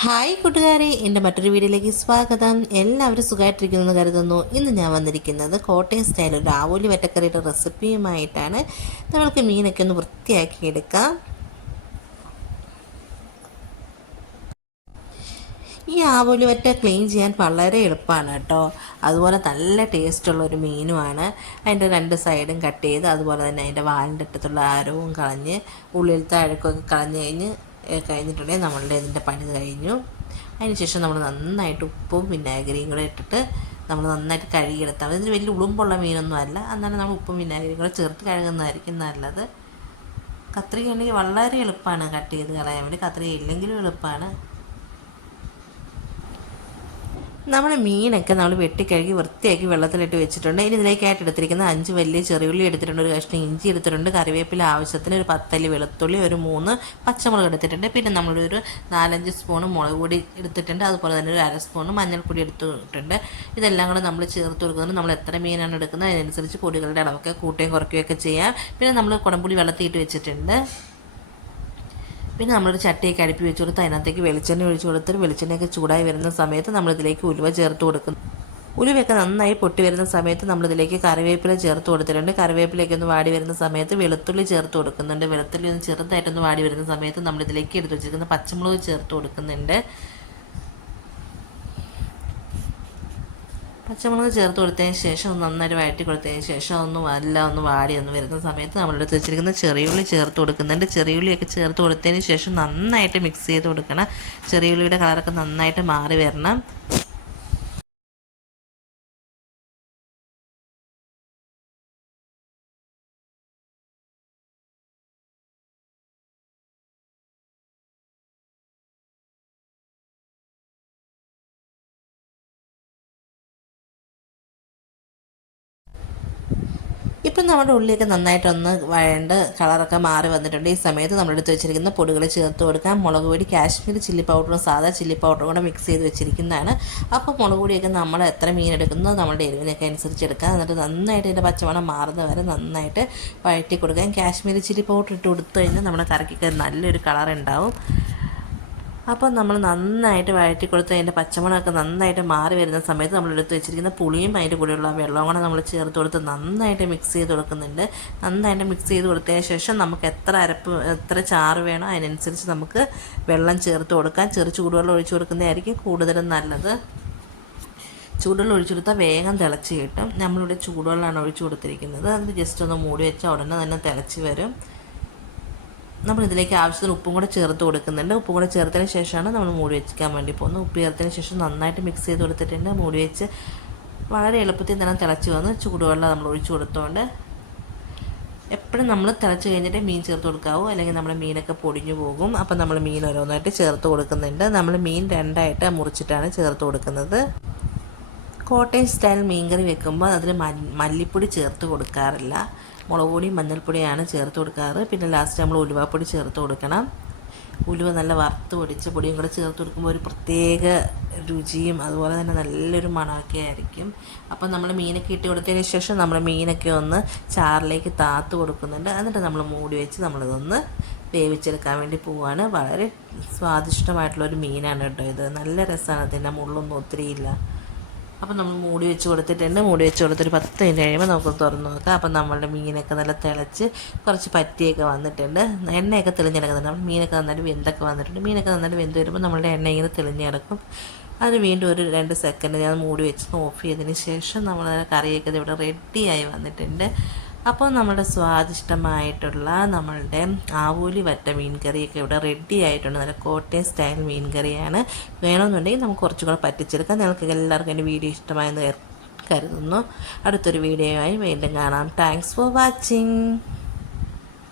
Hi കൂട്ടുകാരെ എന്റെ മറ്റൊരു വീഡിയോയിലേക്ക് സ്വാഗതം. എല്ലാവരും സുഖമായിട്ടിരിക്കുന്നു കരുതുന്നു. ഇന്ന് ഞാൻ വന്നിരിക്കുന്നത് കോട്ടയം സ്റ്റൈൽ ഒരു ആവോലി വറ്റക്കറിയുടെ റെസിപ്പിയുമായിട്ടാണ്. നമ്മൾക്ക് മീനൊക്കെ ഒന്ന് വൃത്തിയാക്കി എടുക്കാം. ഈ ആവൂലി വറ്റ ക്ലീൻ ചെയ്യാൻ വളരെ എളുപ്പമാണ് കേട്ടോ. അതുപോലെ നല്ല ടേസ്റ്റുള്ള ഒരു മീനുമാണ്. അതിന്റെ രണ്ട് സൈഡും കട്ട് ചെയ്ത് അതുപോലെ തന്നെ അതിന്റെ വാലിന്റെ അറ്റത്തുള്ള ആരവും കളഞ്ഞ് ഉള്ളിലത്തെ അഴുക്കൊക്കെ കളഞ്ഞ് കഴിഞ്ഞ് കഴിഞ്ഞിട്ടുണ്ടെങ്കിൽ നമ്മളുടെ ഇതിന്റെ പണി കഴിഞ്ഞു. അതിനുശേഷം നമ്മൾ നന്നായിട്ട് ഉപ്പും വിനാഗിരിയും കൂടെ ഇട്ടിട്ട് നമ്മൾ നന്നായിട്ട് കഴുകിയെടുത്താൽ മതി ഇതിന് വലിയ ഉളുമ്പുള്ള മീനൊന്നും അല്ല. എന്നാലും നമ്മൾ ഉപ്പും വിനാഗിരിയും കൂടെ ചേർത്ത് കഴുകുന്നതായിരിക്കും നല്ലത്. കത്രിക ഉണ്ടെങ്കിൽ വളരെ എളുപ്പമാണ് കട്ട് ചെയ്ത് കളയാൻ വേണ്ടി. കത്രിക ഇല്ലെങ്കിലും എളുപ്പമാണ്. നമ്മൾ മീനൊക്കെ നമ്മൾ വെട്ടിക്കഴുകി വൃത്തിയാക്കി വെള്ളത്തിലിട്ട് വെച്ചിട്ടുണ്ട്. ഇനി ഇതിലേക്കായിട്ട് എടുത്തിരിക്കുന്ന അഞ്ച് വലിയ ചെറിയുള്ളി എടുത്തിട്ടുണ്ട്. ഒരു കഷ്ണം ഇഞ്ചി എടുത്തിട്ടുണ്ട്. കറിവേപ്പില ആവശ്യത്തിന് ഒരു പത്തല്ലി വെളുത്തുള്ളി ഒരു മൂന്ന് പച്ചമുളക് എടുത്തിട്ടുണ്ട്. പിന്നെ നമ്മളൊരു നാലഞ്ച് സ്പൂൺ മുളക് പൊടി എടുത്തിട്ടുണ്ട്. അതുപോലെ തന്നെ ഒരു അര സ്പൂൺ മഞ്ഞൾപ്പൊടി എടുത്തിട്ടുണ്ട്. ഇതെല്ലാം കൂടെ നമ്മൾ ചേർത്ത് കൊടുക്കുന്നത് നമ്മൾ എത്ര മീനാണ് എടുക്കുന്നത്? അതിനനുസരിച്ച് പൊടികളുടെ അളവൊക്കെ കൂട്ടുകയും കുറയ്ക്കുകയൊക്കെ ചെയ്യാം. പിന്നെ നമ്മൾ കുടംപുളി വെള്ളത്തിയിട്ട് വെച്ചിട്ടുണ്ട്. പിന്നെ നമ്മളൊരു ചട്ടിയൊക്കെ അടുപ്പി വെച്ച് കൊടുത്ത് അതിനകത്തേക്ക് വെളിച്ചെണ്ണ ഒഴിച്ച് കൊടുത്തിട്ട് വെളിച്ചെണ്ണയൊക്കെ ചൂടായി വരുന്ന സമയത്ത് നമ്മളിതിലേക്ക് ഉലുവ ചേർത്ത് കൊടുക്കുന്നു. ഉലുവയൊക്കെ നന്നായി പൊട്ടി വരുന്ന സമയത്ത് നമ്മളിതിലേക്ക് കറിവേപ്പില ചേർത്ത് കൊടുത്തിട്ടുണ്ട്. കറിവേപ്പിലയൊക്കെ ഒന്ന് വാടി വരുന്ന സമയത്ത് വെളുത്തുള്ളി ചേർത്ത് കൊടുക്കുന്നുണ്ട്. വെളുത്തുള്ളി ഒന്ന് ചെറുതായിട്ടൊന്ന് വാടി വരുന്ന സമയത്ത് നമ്മളിതിലേക്ക് എടുത്ത് വെച്ചിരിക്കുന്ന പച്ചമുളക് ചേർത്ത് കൊടുക്കുന്നുണ്ട്. പച്ചമുളക് ചേർത്ത് കൊടുത്തതിന് ശേഷം ഒന്ന് നന്നായിട്ട് വഴറ്റി കൊടുത്തതിന് ശേഷം ഒന്ന് എല്ലാം ഒന്ന് വാടി ഒന്ന് വരുന്ന സമയത്ത് നമ്മളെടുത്ത് വെച്ചിരിക്കുന്ന ചെറിയുള്ളി ചേർത്ത് കൊടുക്കുന്നുണ്ട്. ചെറിയുള്ളിയൊക്കെ ചേർത്ത് കൊടുത്തതിന് ശേഷം നന്നായിട്ട് മിക്സ് ചെയ്ത് കൊടുക്കണം. ചെറിയുള്ളിയുടെ കളറൊക്കെ നന്നായിട്ട് മാറി വരണം. ഇപ്പം നമ്മുടെ ഉള്ളിയൊക്കെ നന്നായിട്ടൊന്ന് വഴണ്ട് കളറൊക്കെ മാറി വന്നിട്ടുണ്ട്. ഈ സമയത്ത് നമ്മളെടുത്ത് വെച്ചിരിക്കുന്ന പൊടികൾ ചേർത്ത് കൊടുക്കാം. മുളക് പൊടി കാശ്മീരി ചില്ലി പൗഡറും സാധാ ചില്ലി പൗഡറും കൂടെ മിക്സ് ചെയ്ത് വെച്ചിരിക്കുന്നതാണ്. അപ്പോൾ മുളക് പൊടിയൊക്കെ നമ്മൾ എത്ര മീൻ എടുക്കുന്നോ നമ്മുടെ എരിവിനൊക്കെ അനുസരിച്ച് എടുക്കാം. എന്നിട്ട് നന്നായിട്ട് ഇതിന്റെ പച്ചമണം മാറുന്ന വരെ നന്നായിട്ട് വഴറ്റി കൊടുക്കാം. കാശ്മീരി ചില്ലി പൗഡർ ഇട്ട് കൊടുത്തു കഴിഞ്ഞാൽ നമ്മുടെ കറിക്കൊക്കെ നല്ലൊരു കളർ ഉണ്ടാവും. അപ്പോൾ നമ്മൾ നന്നായിട്ട് വഴറ്റി കൊടുത്ത് അതിന്റെ പച്ചമുളകൊക്കെ നന്നായിട്ട് മാറി വരുന്ന സമയത്ത് നമ്മൾ എടുത്ത് വെച്ചിരിക്കുന്ന പുളിയും അതിന്റെ കൂടെയുള്ള വെള്ളവും കൂടെ നമ്മൾ ചേർത്ത് കൊടുത്ത് നന്നായിട്ട് മിക്സ് ചെയ്ത് കൊടുക്കുന്നുണ്ട്. നന്നായിട്ട് മിക്സ് ചെയ്ത് കൊടുത്തതിന് ശേഷം നമുക്ക് എത്ര അരപ്പ് എത്ര ചാറ് വേണോ അതിനനുസരിച്ച് നമുക്ക് വെള്ളം ചേർത്ത് കൊടുക്കാം. ചെറു ചൂടുവെള്ളം ഒഴിച്ചു കൊടുക്കുന്നതായിരിക്കും കൂടുതലും നല്ലത്. ചൂടുവെള്ളം ഒഴിച്ചു കൊടുത്താൽ വേഗം തിളച്ച് കിട്ടും. നമ്മളിവിടെ ചൂടുവെള്ളമാണ് ഒഴിച്ചു കൊടുത്തിരിക്കുന്നത്. അത് ജസ്റ്റ് ഒന്ന് മൂടി വെച്ചാൽ ഉടനെ തന്നെ തിളച്ച് വരും. നമ്മൾ ഇതിലേക്ക് ആവശ്യത്തിന് ഉപ്പും കൂടെ ചേർത്ത് കൊടുക്കുന്നുണ്ട്. ഉപ്പും കൂടെ ചേർത്തതിന് ശേഷമാണ് നമ്മൾ മൂടി വെച്ചിക്കാൻ വേണ്ടി പോകുന്നത്. ഉപ്പ് ചേർത്തതിന് ശേഷം നന്നായിട്ട് മിക്സ് ചെയ്ത് കൊടുത്തിട്ടുണ്ട്. മൂടി വെച്ച് വളരെ എളുപ്പത്തിൽ തന്നെ തിളച്ച് വന്ന് ചൂടുവെള്ളം നമ്മൾ ഒഴിച്ചു കൊടുത്തുകൊണ്ട് എപ്പോഴും നമ്മൾ തിളച്ച് കഴിഞ്ഞിട്ട് മീൻ ചേർത്ത് കൊടുക്കാവൂ. അല്ലെങ്കിൽ നമ്മുടെ മീനൊക്കെ പൊടിഞ്ഞു പോകും. അപ്പം നമ്മൾ മീൻ ഓരോന്നായിട്ട് ചേർത്ത് കൊടുക്കുന്നുണ്ട്. നമ്മൾ മീൻ രണ്ടായിട്ട് മുറിച്ചിട്ടാണ് ചേർത്ത് കൊടുക്കുന്നത്. കോട്ടയം സ്റ്റൈൽ മീൻകറി വെക്കുമ്പോൾ അതിൽ മല്ലിപ്പൊടി ചേർത്ത് കൊടുക്കാറില്ല. മുളക് പൊടിയും മഞ്ഞൾപ്പൊടിയാണ് ചേർത്ത് കൊടുക്കാറ്. പിന്നെ ലാസ്റ്റ് നമ്മൾ ഉലുവാപ്പൊടി ചേർത്ത് കൊടുക്കണം. ഉലുവ നല്ല വറുത്ത് പൊടിച്ച പൊടിയും കൂടെ ചേർത്ത് കൊടുക്കുമ്പോൾ ഒരു പ്രത്യേക രുചിയും അതുപോലെ തന്നെ നല്ലൊരു മണമൊക്കെ ആയിരിക്കും. അപ്പം നമ്മൾ മീനൊക്കെ ഇട്ട് കൊടുത്തതിന് ശേഷം നമ്മൾ മീനൊക്കെ ഒന്ന് ചാറിലേക്ക് താത്ത് കൊടുക്കുന്നുണ്ട്. എന്നിട്ട് നമ്മൾ മൂടി വെച്ച് നമ്മളിതൊന്ന് വേവിച്ചെടുക്കാൻ വേണ്ടി പോവാണ്. വളരെ സ്വാദിഷ്ടമായിട്ടുള്ളൊരു മീനാണ് കേട്ടോ ഇത്. നല്ല രസമാണ്. അതിന്റെ മുള്ളൊന്നും ഒത്തിരിയില്ല. അപ്പം നമ്മൾ മൂടി വെച്ച് കൊടുത്തിട്ടുണ്ട് മൂടി വെച്ച് കൊടുത്തൊരു പത്ത് മിനിറ്റ് കഴിയുമ്പോൾ നമുക്ക് തുറന്ന് നോക്കാം. അപ്പം നമ്മളുടെ മീനൊക്കെ നല്ല തിളച്ച് കുറച്ച് പറ്റിയൊക്കെ വന്നിട്ടുണ്ട്. എണ്ണയൊക്കെ തെളിഞ്ഞ് കിടക്കുന്നുണ്ട് നമ്മൾ മീനൊക്കെ നന്നായിട്ട് വെന്തൊക്കെ വന്നിട്ടുണ്ട്. മീനൊക്കെ നന്നായിട്ട് വെന്ത് വരുമ്പോൾ നമ്മളുടെ എണ്ണ ഇങ്ങനെ തെളിഞ്ഞ് കിടക്കും അത് വീണ്ടും ഒരു രണ്ട് സെക്കൻഡ് ഞാൻ മൂടി വെച്ച് ഓഫ് ചെയ്തതിന് ശേഷം നമ്മൾ കറിയൊക്കെ ഇവിടെ റെഡിയായി വന്നിട്ടുണ്ട്. അപ്പോൾ നമ്മുടെ സ്വാദിഷ്ടമായിട്ടുള്ള നമ്മളുടെ ആവൂലി വറ്റ മീൻ കറിയൊക്കെ ഇവിടെ റെഡി ആയിട്ടുണ്ട്. നല്ല കോട്ടയം സ്റ്റൈൽ മീൻ കറിയാണ് വേണമെന്നുണ്ടെങ്കിൽ നമുക്ക് കുറച്ചും കൂടെ പറ്റിച്ചെടുക്കാം. നിങ്ങൾക്ക് എല്ലാവർക്കും എന്റെ വീഡിയോ ഇഷ്ടമായെന്ന് കരുതുന്നു. അടുത്തൊരു വീഡിയോയുമായി വീണ്ടും കാണാം. Thanks for watching